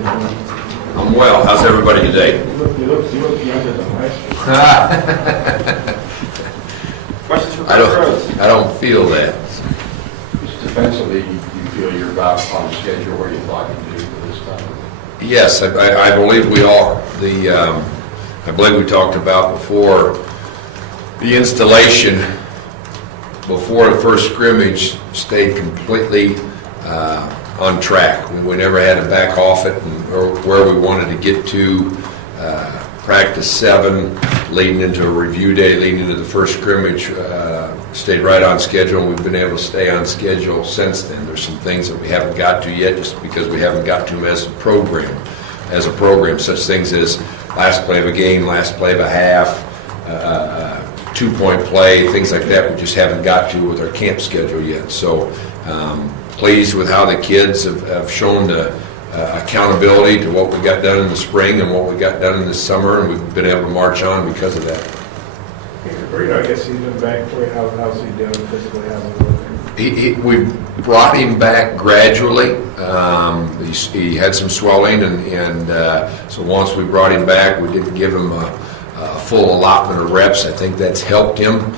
I'm well. How's everybody today? You look younger than last year. Questions for Paul Rhoads? I don't feel that. Just defensively, you feel you're about on schedule where you thought you'd be for this time? Yes, I believe we are. I believe we talked about before the installation, before the first scrimmage, stayed completely on track. We never had to back off it, or where we wanted to get to. Practice 7, leading into a review day, leading into the first scrimmage, stayed right on schedule, and we've been able to stay on schedule since then. There's some things that we haven't got to yet, just because we haven't got to them as a program. Such things as last play of a game, last play of a half, 2-point play, things like that we just haven't got to with our camp schedule yet. So pleased with how the kids have shown the accountability to what we got done in the spring and what we got done in the summer, and we've been able to march on because of that. I guess he's been back for you. How's he doing physically? How's he looking? We brought him back gradually. He had some swelling, and so once we brought him back, we didn't give him a full allotment of reps. I think that's helped him.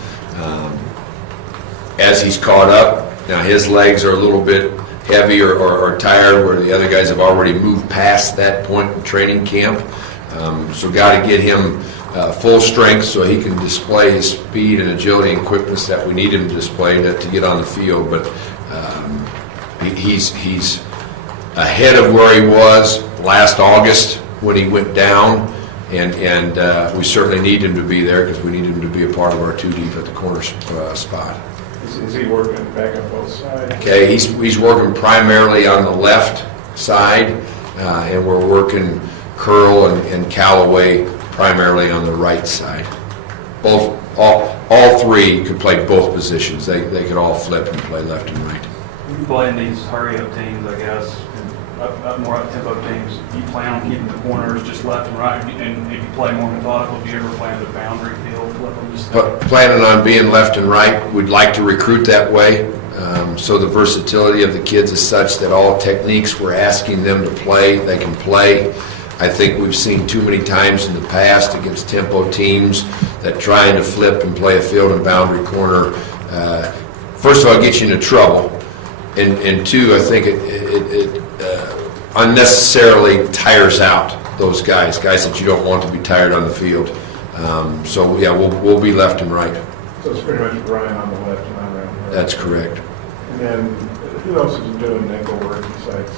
As he's caught up, now his legs are a little bit heavy or tired, where the other guys have already moved past that point in training camp. So got to get him full strength so he can display his speed and agility and quickness that we need him to display to get on the field. But he's ahead of where he was last August when he went down, and we certainly need him to be there because we need him to be a part of our 2 deep at the corner spot. Is he working back on both sides? Okay, he's working primarily on the left side, and we're working curl and Callaway primarily on the right side. All 3 could play both positions. They could all flip and play left and right. You play in these hurry-up teams, I guess, more up-tempo teams. You plan on keeping the corners just left and right, and if you play more methodical, do you ever plan the boundary field, flip them just? Planning on being left and right. We'd like to recruit that way. So the versatility of the kids is such that all techniques we're asking them to play, they can play. I think we've seen too many times in the past against tempo teams that trying to flip and play a field and boundary corner, first of all, gets you into trouble, and 2, I think it unnecessarily tires out those guys that you don't want to be tired on the field. So yeah, we'll be left and right. So it's pretty much Brian on the left and I'm around right. That's correct. And then who else is doing nickel work besides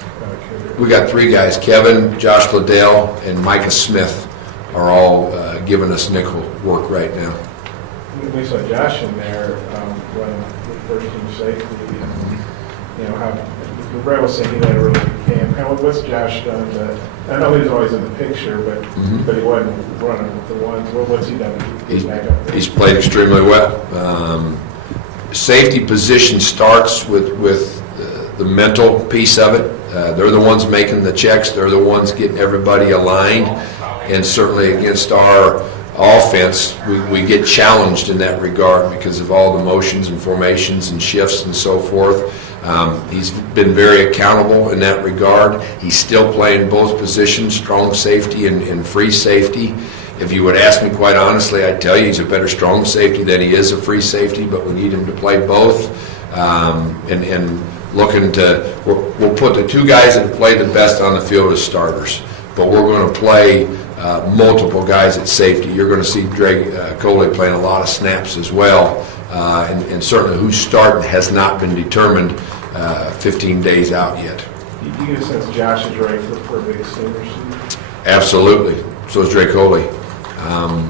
Kidder? We got 3 guys: Kevin, Josh Liddell, and Micah Smith are all giving us nickel work right now. We saw Josh in there running the first team safety. How Brett was saying he had a really good camp. What's Josh done? I know he was always in the picture, but he wasn't running with the ones. What's he done to get back up there? He's played extremely well. Safety position starts with the mental piece of it. They're the ones making the checks. They're the ones getting everybody aligned. And certainly against our offense, we get challenged in that regard because of all the motions and formations and shifts and so forth. He's been very accountable in that regard. He's still playing both positions, strong safety and free safety. If you would ask me quite honestly, I'd tell you he's a better strong safety than he is a free safety, but we need him to play both. And looking to, we'll put the 2 guys that play the best on the field as starters, but we're going to play multiple guys at safety. You're going to see Drake Coley playing a lot of snaps as well, and certainly who's starting has not been determined 15 days out yet. Do you get a sense Josh is ready for a big senior season? Absolutely. So is Drake Coley,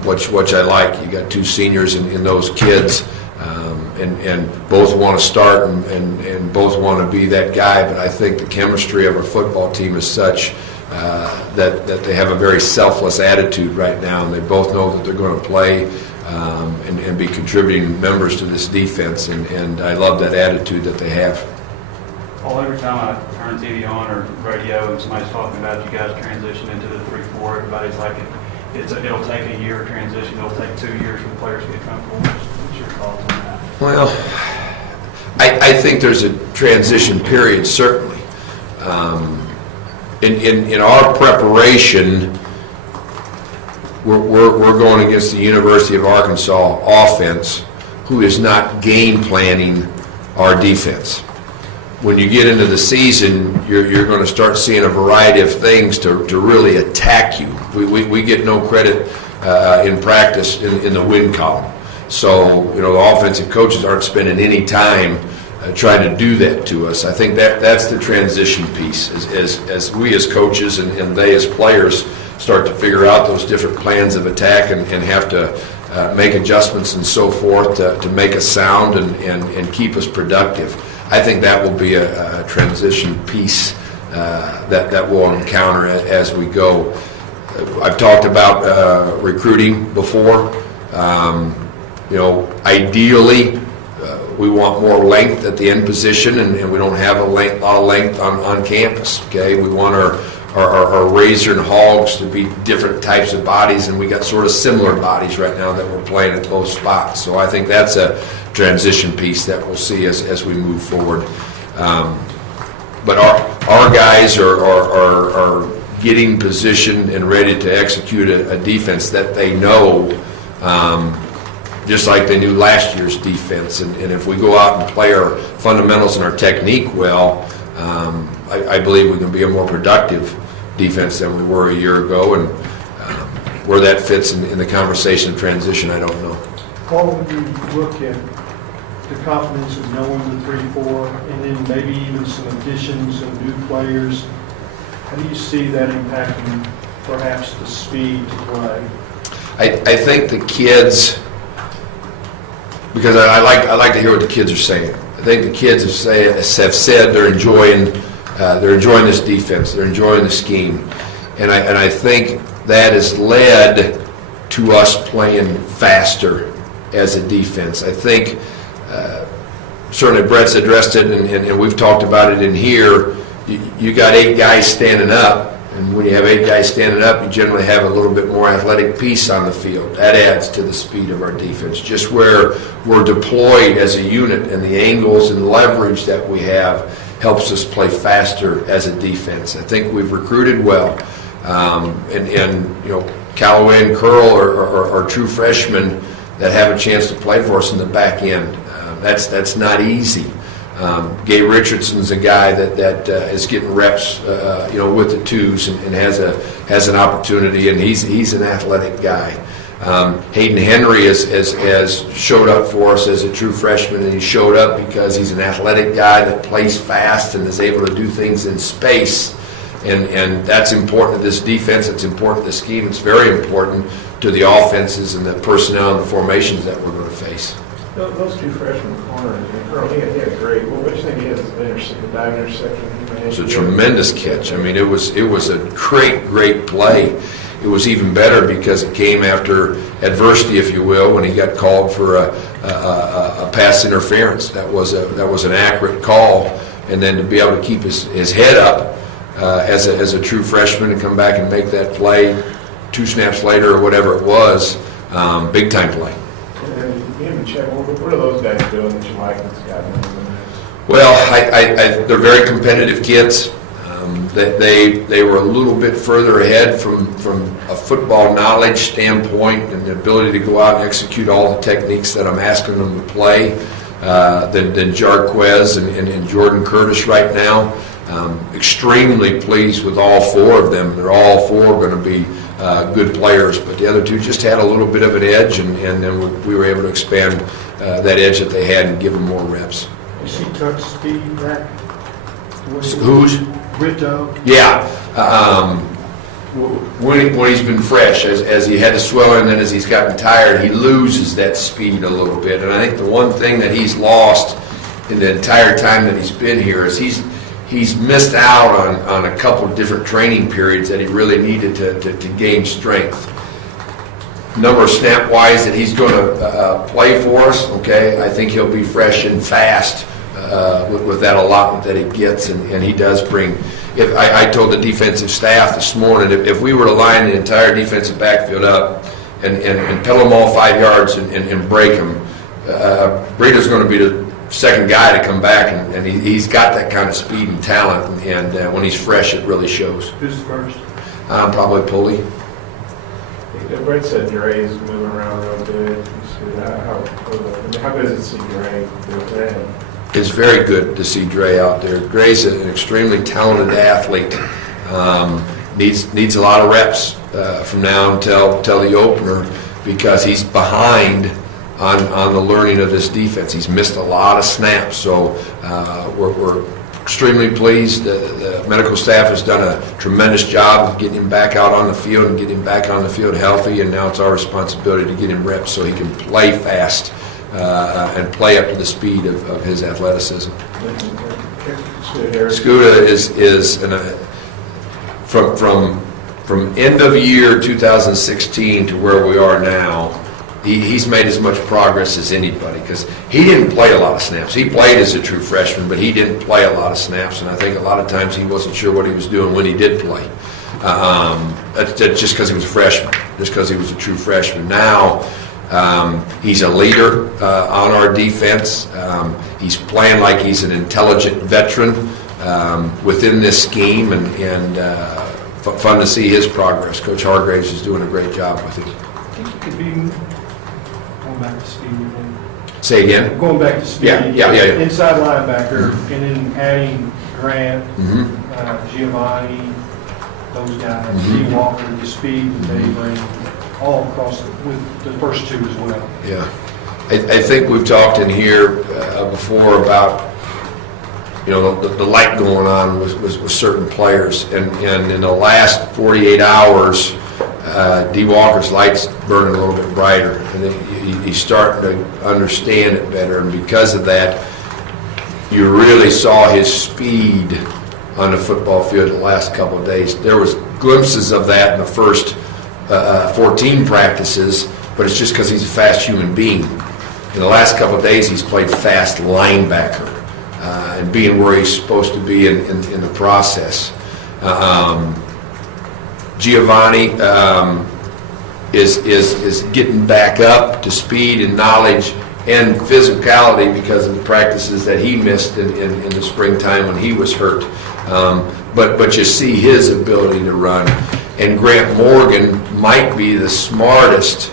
which I like. You got 2 seniors in those kids, and both want to start and both want to be that guy. But I think the chemistry of our football team is such that they have a very selfless attitude right now, and they both know that they're going to play and be contributing members to this defense, and I love that attitude that they have. Well, every time I turn TV on or radio and somebody's talking about you guys transition into the 3-4, everybody's like, it'll take a year transition, it'll take 2 years for the players to get comfortable. What's your thoughts on that? Well, I think there's a transition period, certainly. in our preparation, we're going against the University of Arkansas offense, who is not game planning our defense. When you get into the season, you're going to start seeing a variety of things to really attack you. We get no credit in practice in the win column. So, the offensive coaches aren't spending any time trying to do that to us. I think that's the transition piece, as we as coaches and they as players start to figure out those different plans of attack and have to make adjustments and so forth to make us sound and keep us productive. I think that will be a transition piece that we'll encounter as we go. I've talked about recruiting before. Ideally, we want more length at the end position, and we don't have a lot of length on campus. Okay, we want our razor and hogs to be different types of bodies, and we got sort of similar bodies right now that we're playing at both spots. So I think that's a transition piece that we'll see as we move forward. But our guys are getting positioned and ready to execute a defense that they know, just like they knew last year's defense. And if we go out and play our fundamentals and our technique well, I believe we can be a more productive defense than we were a year ago. And where that fits in the conversation of transition, I don't know. Paul, when you look at the confidence of knowing the 3-4 and then maybe even some additions of new players, how do you see that impacting perhaps the speed to play? I think the kids, because I like to hear what the kids are saying. I think the kids have said they're enjoying this defense. They're enjoying the scheme, and I think that has led to us playing faster as a defense. I think certainly Brett's addressed it, and we've talked about it in here. You got 8 guys standing up. And when you have 8 guys standing up, you generally have a little bit more athletic piece on the field. That adds to the speed of our defense. Just where we're deployed as a unit and the angles and leverage that we have helps us play faster as a defense. I think we've recruited well. Callaway and Curl are true freshmen that have a chance to play for us in the back end. That's not easy. Gay Richardson's a guy that is getting reps, with the twos and has an opportunity, and he's an athletic guy. Hayden Henry has showed up for us as a true freshman, and he showed up because he's an athletic guy that plays fast and is able to do things in space, and that's important to this defense. It's important to the scheme. It's very important to the offenses and the personnel and the formations that we're going to face. Those 2 freshman corners, Earl, he had great. What do you think he had the dive interception he made? It was a tremendous catch. I mean, it was a great play. It was even better because it came after adversity, if you will, when he got called for a pass interference. That was an accurate call, and then to be able to keep his head up as a true freshman and come back and make that play 2 snaps later or whatever it was, big time play. What are those guys doing that you like that's gotten them? Well, they're very competitive kids. They were a little bit further ahead from a football knowledge standpoint and the ability to go out and execute all the techniques that I'm asking them to play than Jarquez and Jordan Curtis right now. Extremely pleased with all 4 of them. They're all 4 going to be good players, but the other 2 just had a little bit of an edge, and then we were able to expand that edge that they had and give them more reps. You see touch speed back? Who's? Brito. Yeah. When he's been fresh, as he had to swell and then as he's gotten tired, he loses that speed a little bit. And I think the one thing that he's lost in the entire time that he's been here is he's missed out on a couple different training periods that he really needed to gain strength. Number of snap-wise that he's going to play for us, okay, I think he'll be fresh and fast with that allotment that he gets, and he does bring. I told the defensive staff this morning, if we were to line the entire defensive backfield up and pedal them all 5 yards and break them, Brito's going to be second guy to come back, and he's got that kind of speed and talent, and when he's fresh, it really shows. Who's the first? Probably Pulley. Brett said Dre's moving around real good. How good is it to see Dre do him? It's very good to see Dre out there. Dre's an extremely talented athlete. Needs a lot of reps from now until the opener, because he's behind on the learning of this defense. He's missed a lot of snaps, so we're extremely pleased. The medical staff has done a tremendous job of getting him back out on the field and getting him back on the field healthy, and now it's our responsibility to get him reps so he can play fast and play up to the speed of his athleticism. Scuda is from end of year 2016 to where we are now. He's made as much progress as anybody, because he didn't play a lot of snaps. He played as a true freshman, but he didn't play a lot of snaps, and I think a lot of times he wasn't sure what he was doing when he did play. That's just because he was a freshman, just because he was a true freshman. Now he's a leader on our defense. He's playing like he's an intelligent veteran within this scheme, and fun to see his progress. Coach Hargraves is doing a great job with him. I think he could be going back to speed again. Say again? Going back to speed Yeah, again. yeah. Inside linebacker, and then adding Grant, Giovanni, those guys, D. Walker, the speed that they bring all across with the first two as well. Yeah. I think we've talked in here before about, the light going on with certain players, and in the last 48 hours, D. Walker's light's burning a little bit brighter, and he's starting to understand it better, and because of that, you really saw his speed on the football field the last couple of days. There was glimpses of that in the first 14 practices, but it's just because he's a fast human being. In the last couple of days, he's played fast linebacker, and being where he's supposed to be in the process. Giovanni is getting back up to speed and knowledge and physicality because of the practices that he missed in the springtime when he was hurt. But you see his ability to run. And Grant Morgan might be the smartest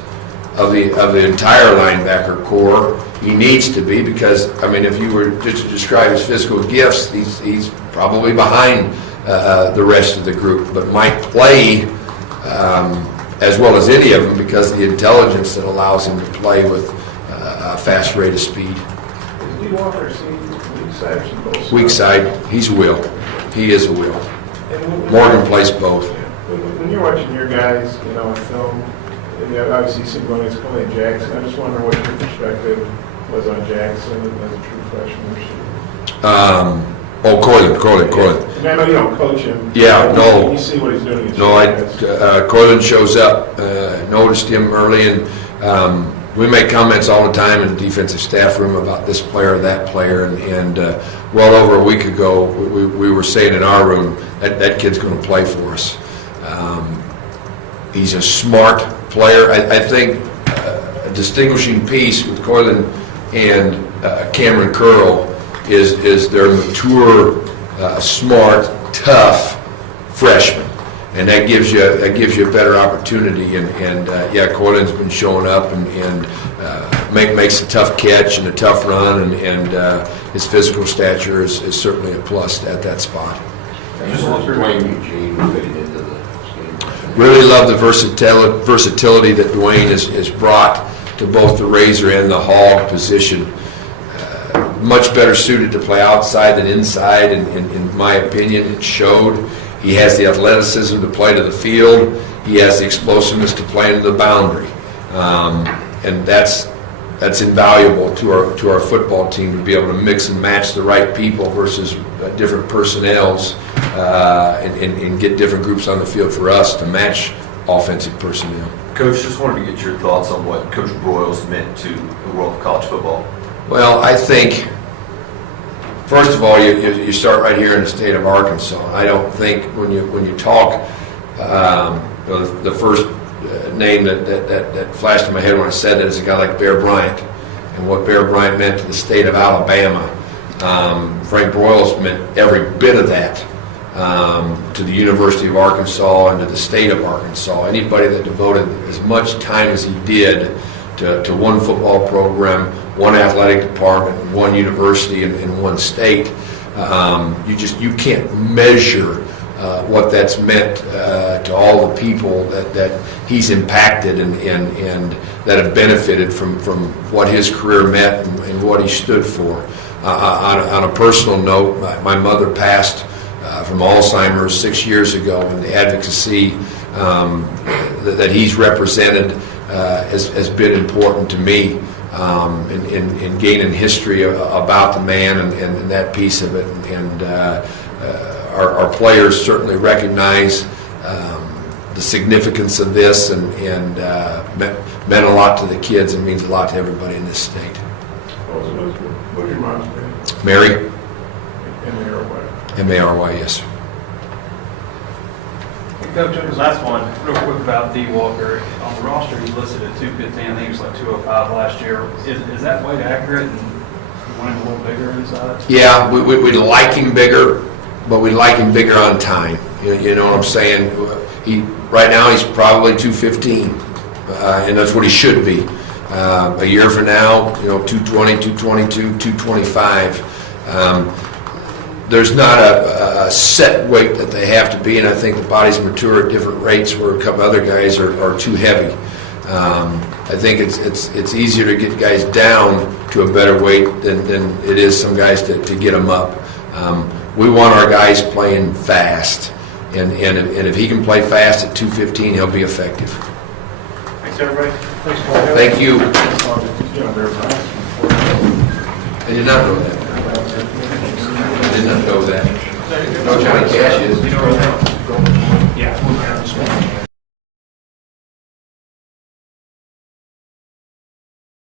of the entire linebacker corps. He needs to be, because, if you were just to describe his physical gifts, he's probably behind the rest of the group, but might play as well as any of them because of the intelligence that allows him to play with a fast rate of speed. Is D. Walker weak side? Weak side, he's a will. He is a will. Morgan plays both. When you're watching your guys, on film, obviously you see going against Jackson. I just wonder what your perspective was on Jackson as a true freshman receiver. Coylan. And I know you don't coach him. Yeah, no. You see what he's doing against Coylan shows up. Noticed him early, and we make comments all the time in the defensive staff room about this player or that player, and well over a week ago, we were saying in our room that kid's going to play for us. He's a smart player. I think a distinguishing piece with Coylan and Cameron Curl is their mature, smart, tough freshman, and that gives you a better opportunity. And Coylan's been showing up and makes a tough catch and a tough run, and his physical stature is certainly a plus at that spot. Just look for Dwayne Eugene fitting into the scheme. Really love the versatility that Dwayne has brought to both the Razor and the Hog position. Much better suited to play outside than inside, and in my opinion, it showed. He has the athleticism to play to the field. He has the explosiveness to play into the boundary, and that's invaluable to our football team, to be able to mix and match the right people versus different personnels, and get different groups on the field for us to match offensive personnel. Coach, just wanted to get your thoughts on what Coach Broyles meant to the world of college football. Well, I think, first of all, you start right here in the state of Arkansas. I don't think when you talk, the first name that flashed in my head when I said that is a guy like Bear Bryant. and what Bear Bryant meant to the state of Alabama. Frank Broyles meant every bit of that to the University of Arkansas and to the state of Arkansas. Anybody that devoted as much time as he did to one football program, one athletic department, one university, and one state, you can't measure what that's meant to all the people that he's impacted and that have benefited from what his career meant and what he stood for. On a personal note, my mother passed from Alzheimer's 6 years ago, and the advocacy that he's represented has been important to me in gaining history about the man and that piece of it. And our players certainly recognize the significance of this and meant a lot to the kids and means a lot to everybody in this state. What's your mom's name? Mary, M-A-R-Y. M-A-R-Y, yes, sir. Coach, the last one, real quick about D. Walker. On the roster, he's listed at 215. I think he was like 205 last year. Is that weight accurate? And you want him a little bigger inside? Yeah, we'd like him bigger, but we'd like him bigger on time. You know what I'm saying? Right now he's probably 215, and that's what he should be. A year from now, 220, 222, 225. There's not a set weight that they have to be, and I think the bodies mature at different rates where a couple other guys are too heavy. I think it's easier to get guys down to a better weight than it is some guys to get them up. We want our guys playing fast, and if he can play fast at 215, he'll be effective. Thanks, everybody. Thanks, Paul. Thank you. You know, Bear Bryant. I did not know that. I did not know that. No, Johnny Cash is.